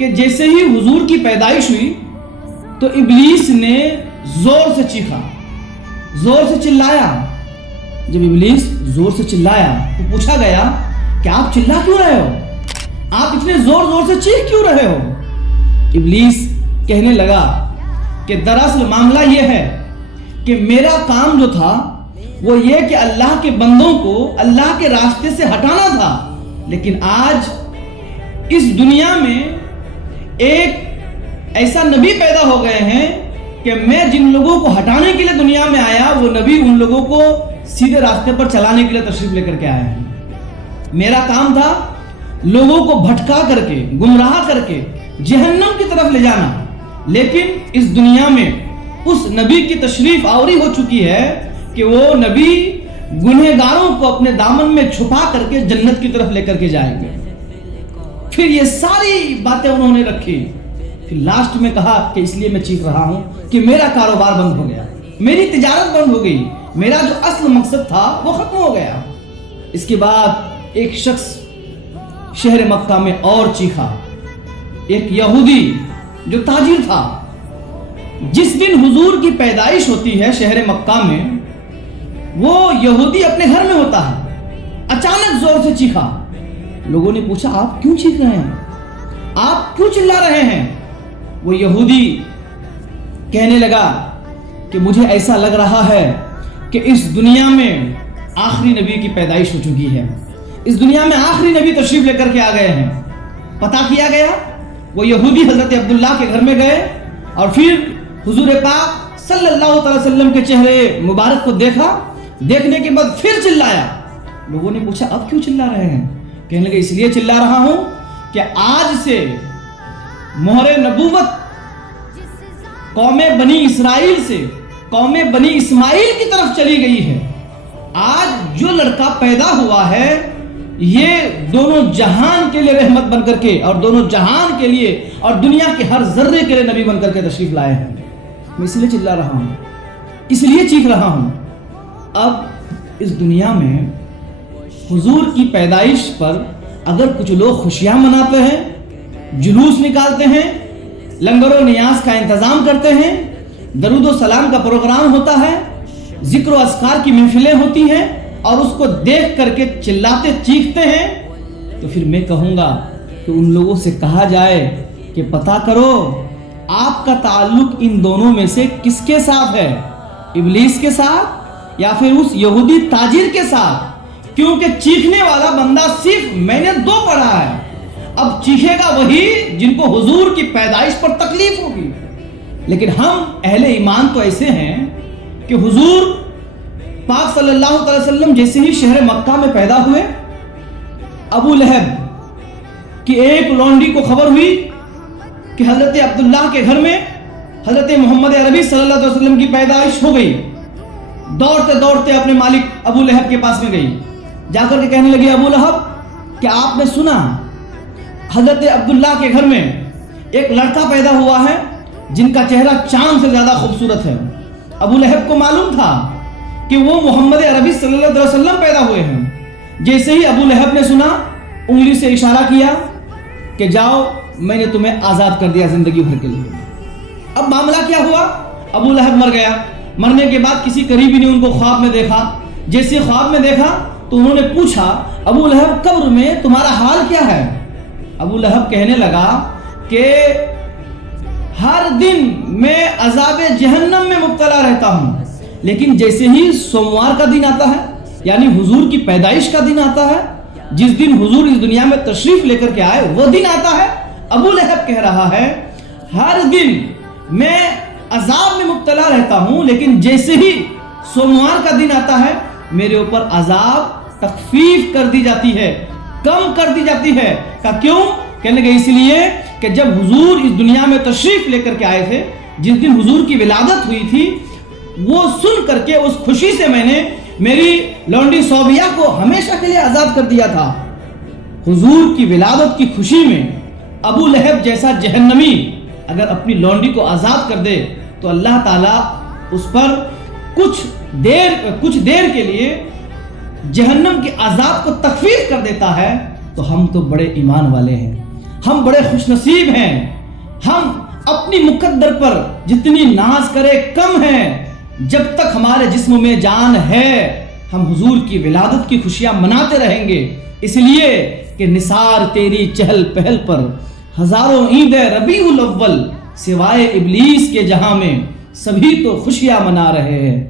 کہ جیسے ہی حضور کی پیدائش ہوئی تو ابلیس نے زور سے چیخا، زور سے چلایا۔ جب ابلیس زور سے چلایا تو پوچھا گیا کہ آپ چلا کیوں رہے ہو؟ آپ اتنے زور زور سے چیخ کیوں رہے ہو؟ ابلیس کہنے لگا کہ دراصل معاملہ یہ ہے کہ میرا کام جو تھا وہ یہ کہ اللہ کے بندوں کو اللہ کے راستے سے ہٹانا تھا، لیکن آج اس دنیا میں ایک ایسا نبی پیدا ہو گئے ہیں کہ میں جن لوگوں کو ہٹانے کے لیے دنیا میں آیا وہ نبی ان لوگوں کو سیدھے راستے پر چلانے کے لیے تشریف لے کر کے آئے ہیں۔ میرا کام تھا لوگوں کو بھٹکا کر کے، گمراہ کر کے جہنم کی طرف لے جانا، لیکن اس دنیا میں اس نبی کی تشریف آوری ہو چکی ہے کہ وہ نبی گنہگاروں کو اپنے دامن میں چھپا کر کے جنت کی طرف لے کر کے جائیں گے۔ پھر یہ ساری باتیں انہوں نے رکھی، پھر لاسٹ میں کہا کہ اس لیے میں چیخ رہا ہوں کہ میرا کاروبار بند ہو گیا، میری تجارت بند ہو گئی، میرا جو اصل مقصد تھا وہ ختم ہو گیا۔ اس کے بعد ایک شخص شہر مکہ میں اور چیخا، ایک یہودی جو تاجر تھا۔ جس دن حضور کی پیدائش ہوتی ہے شہر مکہ میں، وہ یہودی اپنے گھر میں ہوتا ہے، اچانک زور سے چیخا۔ لوگوں نے پوچھا آپ کیوں چیخ رہے ہیں، آپ کیوں چلا رہے ہیں؟ وہ یہودی کہنے لگا کہ مجھے ایسا لگ رہا ہے کہ اس دنیا میں آخری نبی کی پیدائش ہو چکی ہے، اس دنیا میں آخری نبی تشریف لے کر کے آ گئے ہیں۔ پتہ کیا گیا، وہ یہودی حضرت عبداللہ کے گھر میں گئے اور پھر حضور پاک صلی اللہ علیہ وسلم کے چہرے مبارک کو دیکھا، دیکھنے کے بعد پھر چلایا۔ لوگوں نے پوچھا اب کیوں چلا رہے ہیں؟ کہنے لگے اس لیے چلا رہا ہوں کہ آج سے مہر نبوت قوم بنی اسرائیل سے قوم بنی اسماعیل کی طرف چلی گئی ہے۔ آج جو لڑکا پیدا ہوا ہے یہ دونوں جہان کے لیے رحمت بن کر کے اور دونوں جہان کے لیے اور دنیا کے ہر ذرے کے لیے نبی بن کر کے تشریف لائے ہیں۔ میں اس لیے چلا رہا ہوں، اس لیے چیخ رہا ہوں۔ اب اس دنیا میں حضور کی پیدائش پر اگر کچھ لوگ خوشیاں مناتے ہیں، جلوس نکالتے ہیں، لنگر و نیاز کا انتظام کرتے ہیں، درود و سلام کا پروگرام ہوتا ہے، ذکر و اذکار کی محفلیں ہوتی ہیں اور اس کو دیکھ کر کے چلاتے چیختے ہیں، تو پھر میں کہوں گا کہ ان لوگوں سے کہا جائے کہ پتہ کرو آپ کا تعلق ان دونوں میں سے کس کے ساتھ ہے، ابلیس کے ساتھ یا پھر اس یہودی تاجر کے ساتھ؟ کیونکہ چیخنے والا بندہ صرف میں نے دو پڑھا ہے، اب چیخے گا وہی جن کو حضور کی پیدائش پر تکلیف ہوگی۔ لیکن ہم اہل ایمان تو ایسے ہیں کہ حضور پاک صلی اللہ علیہ وسلم جیسے ہی شہر مکہ میں پیدا ہوئے، ابو لہب کی ایک لونڈی کو خبر ہوئی کہ حضرت عبداللہ کے گھر میں حضرت محمد عربی صلی اللہ علیہ وسلم کی پیدائش ہو گئی۔ دوڑتے دوڑتے اپنے مالک ابو لہب کے پاس میں گئی، جا کر کے کہنے لگی ابو لہب کہ آپ نے سنا حضرت عبداللہ کے گھر میں ایک لڑکا پیدا ہوا ہے جن کا چہرہ چاند سے زیادہ خوبصورت ہے۔ ابو لہب کو معلوم تھا کہ وہ محمد عربی صلی اللہ علیہ وسلم پیدا ہوئے ہیں۔ جیسے ہی ابو لہب نے سنا، انگلی سے اشارہ کیا کہ جاؤ میں نے تمہیں آزاد کر دیا زندگی بھر کے لیے۔ اب معاملہ کیا ہوا، ابو لہب مر گیا۔ مرنے کے بعد کسی قریبی نے ان کو خواب میں دیکھا۔ جیسے خواب میں دیکھا تو انہوں نے پوچھا ابو لہب قبر میں تمہارا حال کیا ہے؟ ابو لہب کہنے لگا کہ ہر دن میں عذاب جہنم میں مبتلا رہتا ہوں، لیکن جیسے ہی سوموار کا دن آتا ہے یعنی حضور کی پیدائش کا دن آتا ہے، جس دن حضور اس دنیا میں تشریف لے کر کے آئے وہ دن آتا ہے، ابو لہب کہہ رہا ہے ہر دن میں عذاب میں مبتلا رہتا ہوں، لیکن جیسے ہی سوموار کا دن آتا ہے میرے اوپر عذاب تخفیف کر دی جاتی ہے، کم کر دی جاتی ہے۔ کہ کیوں؟ کہنے گئے اس لیے کہ جب حضور اس دنیا میں تشریف لے کر کے آئے تھے، جس دن حضور کی ولادت ہوئی تھی، وہ سن کر کے اس خوشی سے میں نے میری لونڈی صوبیہ کو ہمیشہ کے لیے آزاد کر دیا تھا۔ حضور کی ولادت کی خوشی میں ابو لہب جیسا جہنمی اگر اپنی لونڈی کو آزاد کر دے تو اللہ تعالیٰ اس پر کچھ دیر کے لیے جہنم کے عذاب کو تخفیف کر دیتا ہے۔ تو ہم تو بڑے ایمان والے ہیں، ہم بڑے خوش نصیب ہیں، ہم اپنی مقدر پر جتنی ناز کرے کم ہیں، جب تک ہمارے جسم میں جان ہے ہم حضور کی ولادت کی خوشیاں مناتے رہیں گے، اس لیے کہ نثار تیری چہل پہل پر ہزاروں عید ربیع الاول سوائے ابلیس کے جہاں میں سبھی تو خوشیاں منا رہے ہیں۔